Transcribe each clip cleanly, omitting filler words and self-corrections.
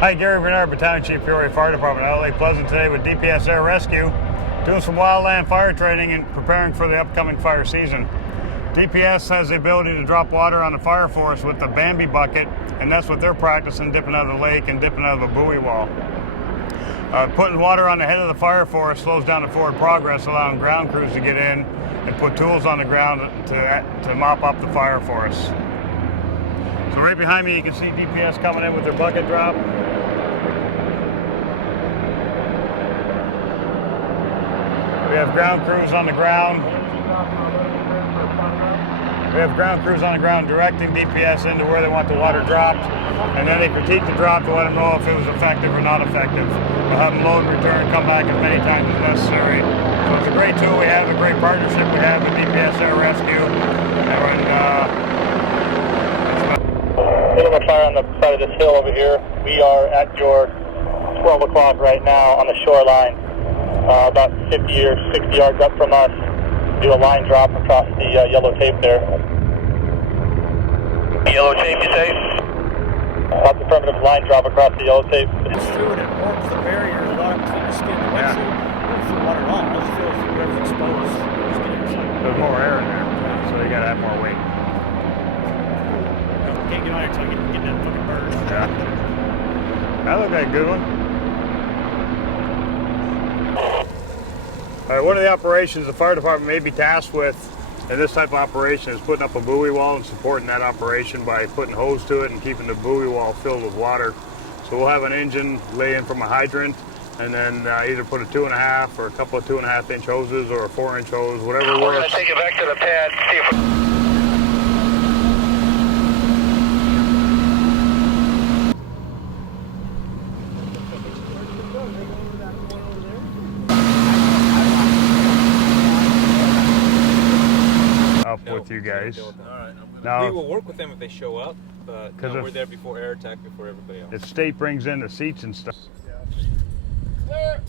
Hi, Gary Bernard, Battalion Chief, Peoria Fire Department, out of Lake Pleasant today with DPS Air Rescue, doing some wildland fire training and preparing for the upcoming fire season. DPS has the ability to drop water on the fire force with the Bambi bucket, and that's what they're practicing, dipping out of the lake and dipping out of a buoy wall. Putting water on the head of the fire force slows down the forward progress, allowing ground crews to get in and put tools on the ground to mop up the fire force. So right behind me you can see DPS coming in with their bucket drop. We have ground crews on the ground. Directing DPS into where they want the water dropped, and then they critique the drop to let them know if it was effective or not effective. We'll have them load and return, come back as many times as necessary. So it's a great tool we have, a great partnership we have with DPS Air Rescue. Little fire on the side of this hill over here. We are at your 12 o'clock right now on the shoreline, about 50 or 60 yards up from us. Do a line drop across the yellow tape there. The yellow tape, you say? That's affirmative, line drop across the yellow tape. It's true, and it warms the barrier a lot between your skin and the wetsuit. You don't feel water at all. All you feel is whatever's exposed. There's more air in there, so you gotta have more weight. Can't get on here until you get that fucking bird. Yeah. That looked like a good one. All right, one of the operations the fire department may be tasked with in this type of operation is putting up a buoy wall and supporting that operation by putting hose to it and keeping the buoy wall filled with water. So we'll have an engine lay in from a hydrant and then either put a 2.5 or a couple of 2.5 inch hoses or a 4-inch hose, whatever works. We're going to take it back to the pad, see if we... with you guys. Now, we will work with them if they show up, but we're there before air attack, before everybody else. If state brings in the seats and stuff. Clear.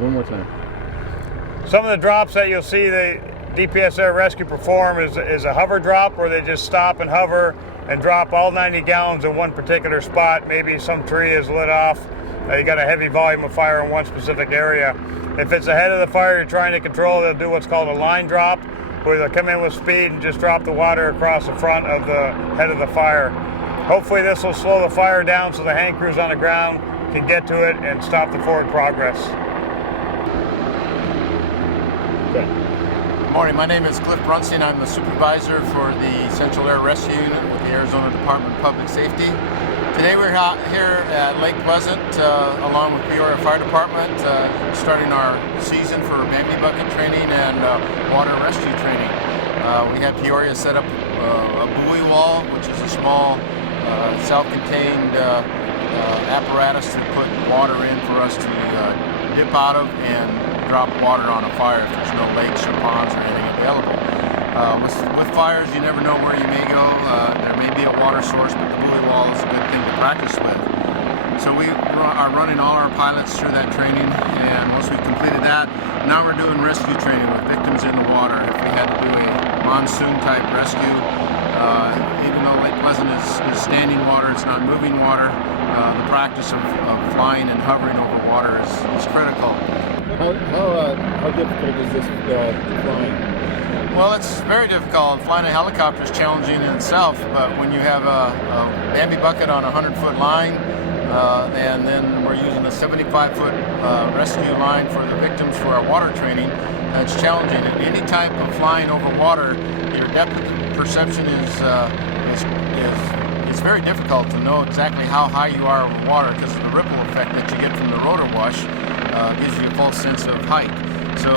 One more time. Some of the drops that you'll see the DPS Air Rescue perform is a hover drop where they just stop and hover and drop all 90 gallons in one particular spot. Maybe some tree is lit off. You got a heavy volume of fire in one specific area. If it's ahead of the fire you're trying to control, they'll do what's called a line drop, where they'll come in with speed and just drop the water across the front of the head of the fire. Hopefully this will slow the fire down so the hand crews on the ground can get to it and stop the forward progress. Okay. Good morning, my name is Cliff Brunstein. I'm the supervisor for the Central Air Rescue Unit with the Arizona Department of Public Safety. Today we're out here at Lake Pleasant along with Peoria Fire Department starting our season for Bambi bucket training and water rescue training. We have Peoria set up a buoy wall, which is a small self-contained apparatus to put water in for us to dip out of and drop water on a fire if there's no lakes or ponds or anything available. With fires, you never know where you may go. There may be a water source, but the buoy wall is a good thing to practice with. So we are running all our pilots through that training, and once we've completed that, that, now we're doing rescue training with victims in the water. If we had to do a monsoon type rescue, even though Lake Pleasant is standing water, it's not moving water, the practice of flying and hovering over water is critical. How difficult is this flying? Well, it's very difficult. Flying a helicopter is challenging in itself, but when you have a Bambi bucket on a 100-foot line, and then we're using a 75-foot rescue line for the victims for our water training, it's challenging. And any type of flying over water, your depth perception is very difficult to know exactly how high you are over water, because of the ripple effect that you get from the rotor wash gives you a false sense of height. So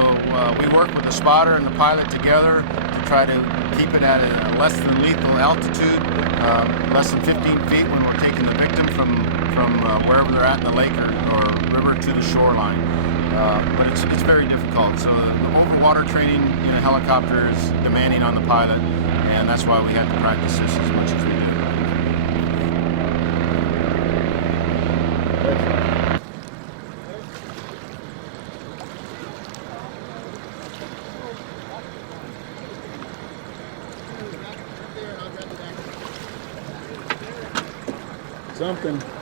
we work with the spotter and the pilot together to try to keep it at a less than lethal altitude, less than 15 feet when we're taking the victim from wherever they're at in the lake or river to the shoreline. But it's very difficult. So the overwater training in a helicopter is demanding on the pilot, and that's why we have to practice this as much as we do. Something.